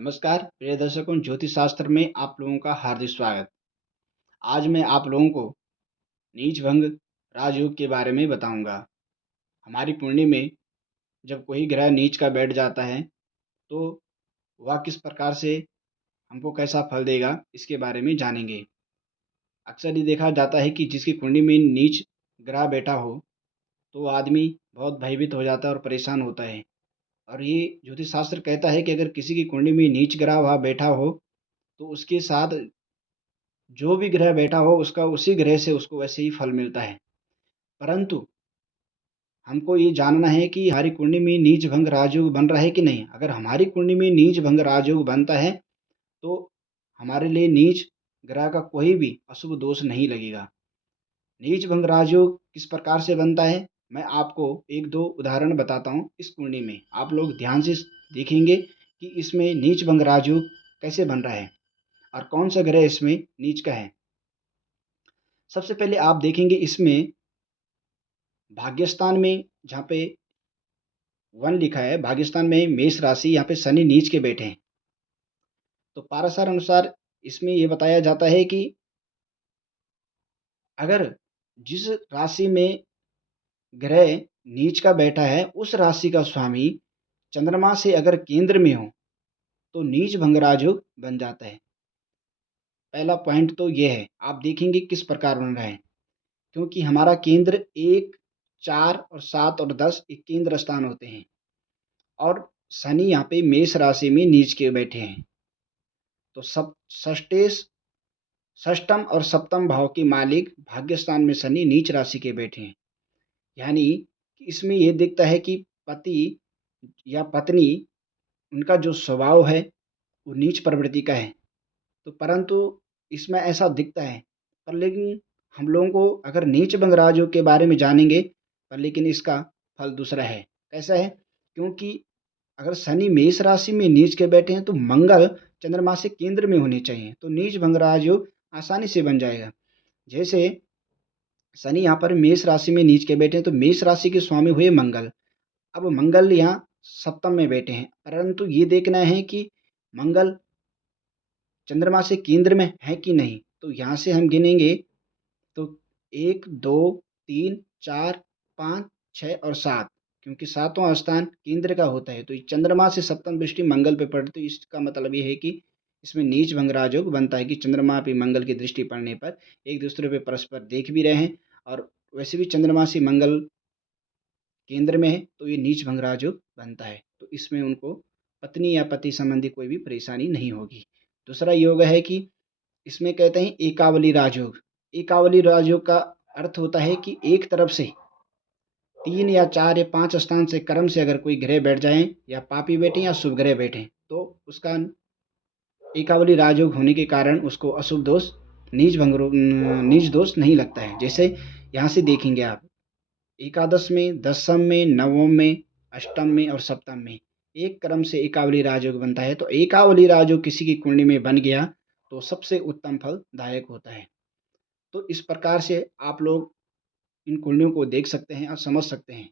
नमस्कार प्रिय दर्शकों, ज्योतिष शास्त्र में आप लोगों का हार्दिक स्वागत। आज मैं आप लोगों को नीच भंग राजयोग के बारे में बताऊंगा। हमारी कुंडली में जब कोई ग्रह नीच का बैठ जाता है तो वह किस प्रकार से हमको कैसा फल देगा, इसके बारे में जानेंगे। अक्सर ये देखा जाता है कि जिसकी कुंडली में नीच ग्रह बैठा हो तो आदमी बहुत भयभीत हो जाता है और परेशान होता है। और ये ज्योतिष शास्त्र कहता है कि अगर किसी की कुंडली में नीच ग्रह वहाँ बैठा हो तो उसके साथ जो भी ग्रह बैठा हो उसका उसी ग्रह से उसको वैसे ही फल मिलता है। परंतु हमको ये जानना है कि हमारी कुंडली में नीच भंग राजयोग बन रहा है कि नहीं। अगर हमारी कुंडली में नीच भंग राजयोग बनता है तो हमारे लिए नीच ग्रह का कोई भी अशुभ दोष नहीं लगेगा। नीच भंग राजयोग किस प्रकार से बनता है, मैं आपको एक दो उदाहरण बताता हूँ। इस कुंडली में आप लोग ध्यान से देखेंगे कि इसमें नीच भंग राजयोग कैसे बन रहा है और कौन सा ग्रह इसमें नीच का है। सबसे पहले आप देखेंगे इसमें भाग्यस्थान में जहाँ पे वन लिखा है, भाग्यस्थान में मेष राशि, यहाँ पे शनि नीच के बैठे हैं। तो पाराशर अनुसार इसमें ये बताया जाता है कि अगर जिस राशि में ग्रह नीच का बैठा है उस राशि का स्वामी चंद्रमा से अगर केंद्र में हो तो नीच भंग राजयोग बन जाता है। पहला पॉइंट तो ये है। आप देखेंगे किस प्रकार बन रहा है, क्योंकि हमारा केंद्र 1, 4 और 7 और 10 एक केंद्र स्थान होते हैं और शनि यहाँ पे मेष राशि में नीच के बैठे हैं। तो सब षष्टम और सप्तम भाव के मालिक भाग्यस्थान में शनि नीच राशि के बैठे हैं। यानी कि इसमें ये दिखता है कि पति या पत्नी, उनका जो स्वभाव है वो नीच प्रवृत्ति का है। तो परंतु इसमें ऐसा दिखता है, पर लेकिन हम लोगों को अगर नीच भंग राजयोग के बारे में जानेंगे, पर लेकिन इसका फल दूसरा है। कैसा है? क्योंकि अगर शनि मेष राशि में नीच के बैठे हैं तो मंगल चंद्रमा से केंद्र में होने चाहिए, तो नीच भंग राजयोग आसानी से बन जाएगा। जैसे शनि यहाँ पर मेष राशि में नीच के बैठे हैं तो मेष राशि के स्वामी हुए मंगल। अब मंगल यहाँ सप्तम में बैठे हैं, परंतु ये देखना है कि मंगल चंद्रमा से केंद्र में है कि नहीं। तो यहाँ से हम गिनेंगे तो 1, 2, 3, 4, 5, 6 और 7, क्योंकि सातवां स्थान केंद्र का होता है तो ये चंद्रमा से सप्तम दृष्टि मंगल पे पड़ती है। तो इसका मतलब ये है कि इसमें नीच भंग राजयोग बनता है कि चंद्रमा पे मंगल की दृष्टि पड़ने पर एक दूसरे पे परस्पर देख भी रहे हैं और वैसे भी चंद्रमा से मंगल केंद्र में है तो ये नीच भंग राजयोग बनता है। तो इसमें उनको पत्नी या पति संबंधी कोई भी परेशानी नहीं होगी। दूसरा योग है कि इसमें कहते हैं एकावली राजयोग। एकावली राजयोग का अर्थ होता है कि एक तरफ से 3 या 4 या 5 स्थान से क्रम से अगर कोई ग्रह बैठ जाए या पापी बैठे या शुभ ग्रह बैठे तो उसका एकावली राजयोग होने के कारण उसको अशुभ दोष नीच दोष नहीं लगता है। जैसे यहाँ से देखेंगे आप, एकादश में, दशम में, नवम में, अष्टम में और सप्तम में एक क्रम से एकावली राजयोग बनता है। तो एकावली राजयोग किसी की कुंडली में बन गया तो सबसे उत्तम फलदायक होता है। तो इस प्रकार से आप लोग इन कुंडलियों को देख सकते हैं और समझ सकते हैं।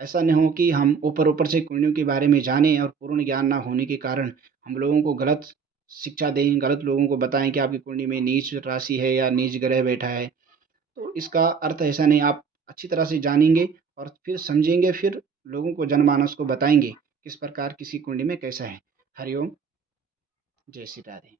ऐसा नहीं हो कि हम ऊपर-ऊपर से कुंडलियों के बारे में जानें और पूर्ण ज्ञान ना होने के कारण हम लोगों को गलत शिक्षा दें, गलत लोगों को बताएँ कि आपकी कुंडली में नीच राशि है या नीच ग्रह बैठा है। तो इसका अर्थ ऐसा नहीं। आप अच्छी तरह से जानेंगे और फिर समझेंगे, फिर लोगों को जनमानस को बताएँगे किस प्रकार किसी कुंडली में कैसा है। हरि ओम, जय श्री राधे।